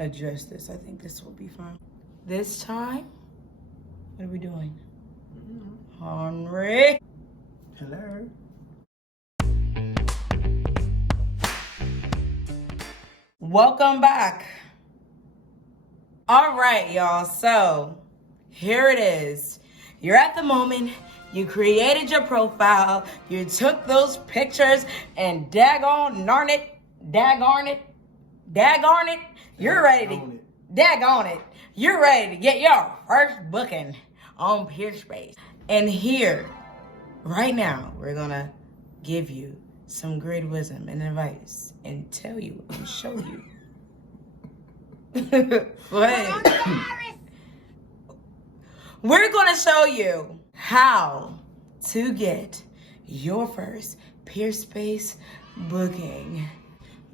adjust this. I think this will be fine. This time, what are we doing? Henry. Hello. Welcome back. All right, y'all. So here it is. You're at the moment. You created your profile. You took those pictures and daggone it. You're ready to daggone it. You're ready to get your first booking on Peerspace. And here, right now, we're gonna give you some great wisdom and advice and tell you and show you. We're gonna show you how to get your first Peerspace booking.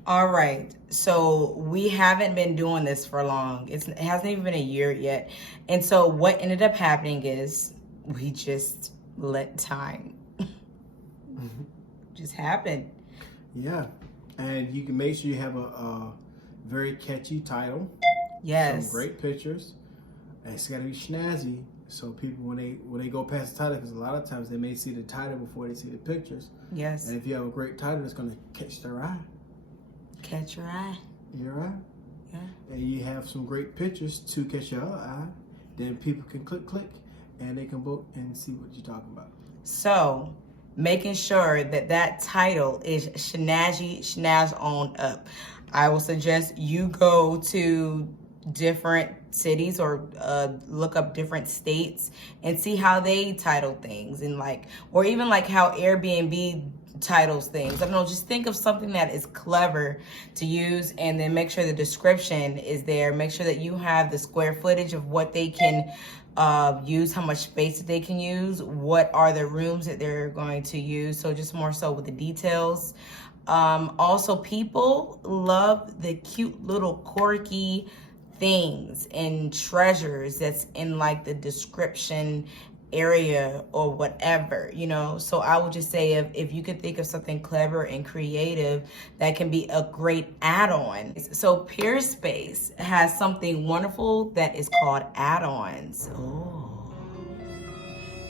All right, so we haven't been doing this for long. It hasn't even been a year yet. And so what ended up happening is we just let time just happen. Yeah, and you can make sure you have a very catchy title. Yes. Some great pictures. And it's got to be snazzy. So people, when they go past the title, because a lot of times they may see the title before they see the pictures. Yes. And if you have a great title, it's going to catch their eye. Catch your eye. Your eye. Yeah. And you have some great pictures to catch your eye. Then people can click, and they can book and see what you're talking about. So, making sure that title is snazz on up. I will suggest you go to different cities or look up different states and see how they title things, and or even how Airbnb titles things. I don't know, just think of something that is clever to use, and then make sure the description is there. Make sure that you have the square footage of what they can use, how much space that they can use, what are the rooms that they're going to use. So just more so with the details. Also, people love the cute little quirky things and treasures that's in the description area or whatever, so I would just say if you could think of something clever and creative, that can be a great add-on. So Peerspace has something wonderful that is called add-ons.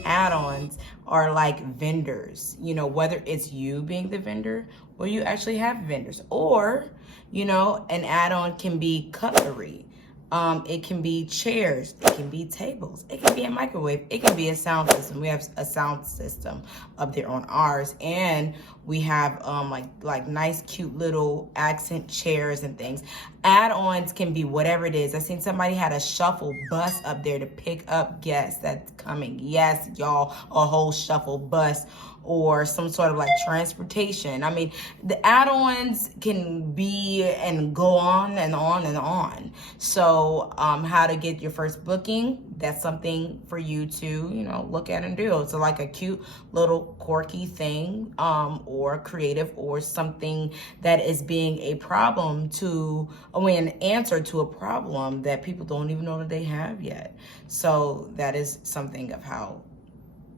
Add-ons are like vendors, whether it's you being the vendor or you actually have vendors, or an add-on can be cutlery. It can be chairs, it can be tables, it can be a microwave, it can be a sound system. We have a sound system up there on ours, and we have like nice cute little accent chairs and things. Add-ons can be whatever it is. I seen somebody had a shuffle bus up there to pick up guests that's coming. Yes, y'all, a whole shuffle bus, or some sort of transportation. I mean, the add-ons can be and go on and on and on. So how to get your first booking, that's something for you to, look at and do. So like a cute little quirky thing, or creative, or something that is being a problem an answer to a problem that people don't even know that they have yet. So that is something of how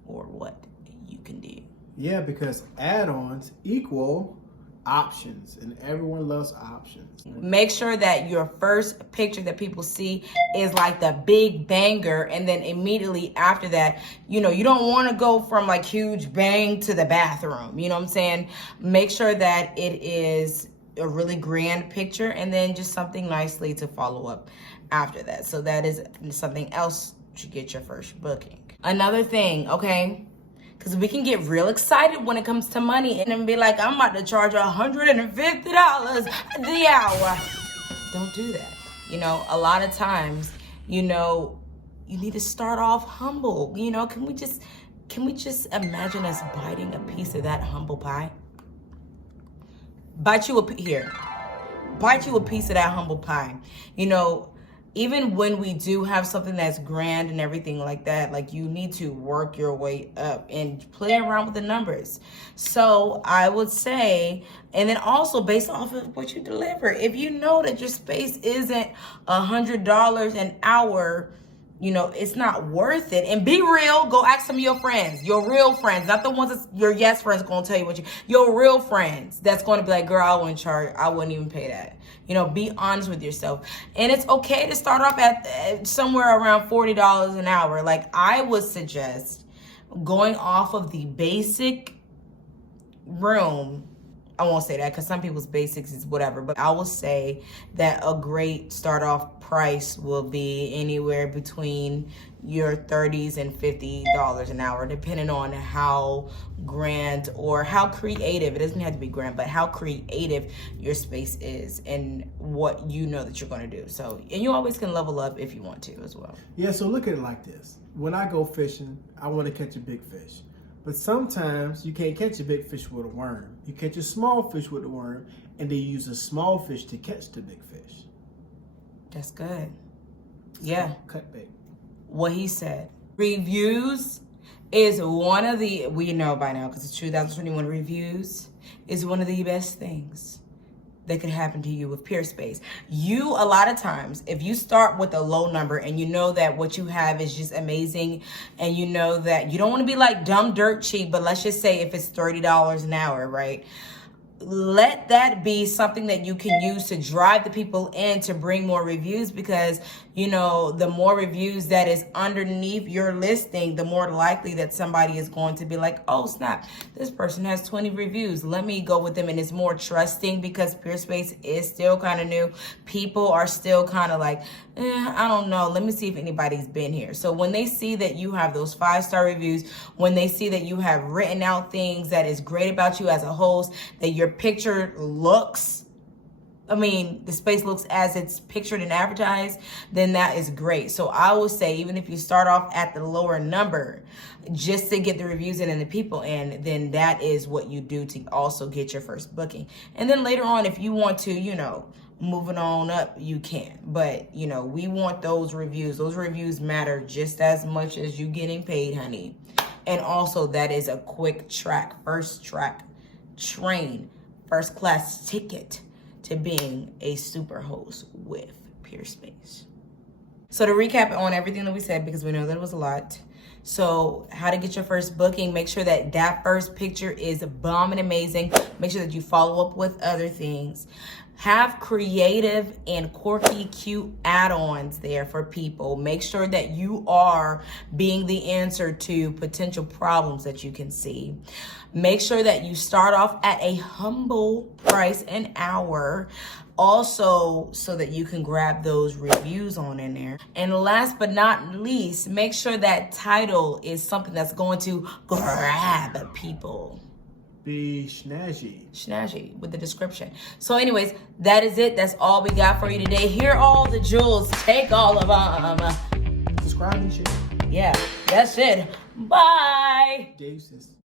or what you can do. Yeah, because add-ons equal options, and everyone loves options. Make sure that your first picture that people see is the big banger, and then immediately after that, you don't want to go from huge bang to the bathroom. You know what I'm saying? Make sure that it is a really grand picture, and then just something nicely to follow up after that. So that is something else to get your first booking. Another thing, okay? Because we can get real excited when it comes to money and then be like, I'm about to charge $150 the hour. Don't do that. A lot of times, you need to start off humble. Can we just imagine us biting a piece of that humble pie? Bite you a piece of that humble pie. Even when we do have something that's grand and everything like that, you need to work your way up and play around with the numbers. So I would say, and then also based off of what you deliver, if you know that your space isn't $100 an hour, you know, it's not worth it. And be real. Go ask some of your friends, your real friends, not the ones that's your yes friends going to tell you what your real friends that's going to be like, girl, I wouldn't charge. I wouldn't even pay that. You know, be honest with yourself. And it's okay to start off at somewhere around $40 an hour. Like, I would suggest going off of the basic room. I won't say that because some people's basics is whatever, but I will say that a great start off price will be anywhere between your $30s and $50 an hour, depending on how grand or how creative, it doesn't have to be grand, but how creative your space is and what you know that you're going to do. So, and you always can level up if you want to as well. Yeah, so look at it like this. When I go fishing, I want to catch a big fish. But sometimes you can't catch a big fish with a worm. You catch a small fish with a worm, and they use a small fish to catch the big fish. That's good. Yeah. Cut bait. What he said. Reviews is one of the, we know by now because it's 2021, reviews is one of the best things that could happen to you with Peerspace. You, a lot of times, if you start with a low number and you know that what you have is just amazing, and you know that you don't want to be like dumb dirt cheap, but let's just say if it's $30 an hour, right? Let that be something that you can use to drive the people in to bring more reviews, because, you know, the more reviews that is underneath your listing, the more likely that somebody is going to be like, oh snap, this person has 20 reviews. Let me go with them. And it's more trusting because Peerspace is still kind of new. People are still kind of like, I don't know. Let me see if anybody's been here. So when they see that you have those 5-star reviews, when they see that you have written out things that is great about you as a host, that your picture looks, I mean, the space looks as it's pictured and advertised, then that is great. So I will say, even if you start off at the lower number, just to get the reviews in and the people in, then that is what you do to also get your first booking. And then later on, if you want to, you know, moving on up, you can. But, you know, we want those reviews. Those reviews matter just as much as you getting paid, honey. And also, that is a quick track, first track, train, first class ticket to being a super host with Peerspace. So to recap on everything that we said, because we know that it was a lot. So how to get your first booking, make sure that that first picture is bomb and amazing. Make sure that you follow up with other things. Have creative and quirky, cute add-ons there for people. Make sure that you are being the answer to potential problems that you can see. Make sure that you start off at a humble price an hour. Also, so that you can grab those reviews on in there. And last but not least, make sure that title is something that's going to grab people. Be snazzy with the description. So anyways, that is it. That's all we got for you today. Here are all the jewels. Take all of them. Subscribe and share. Yeah, that's it. Bye. Deuces.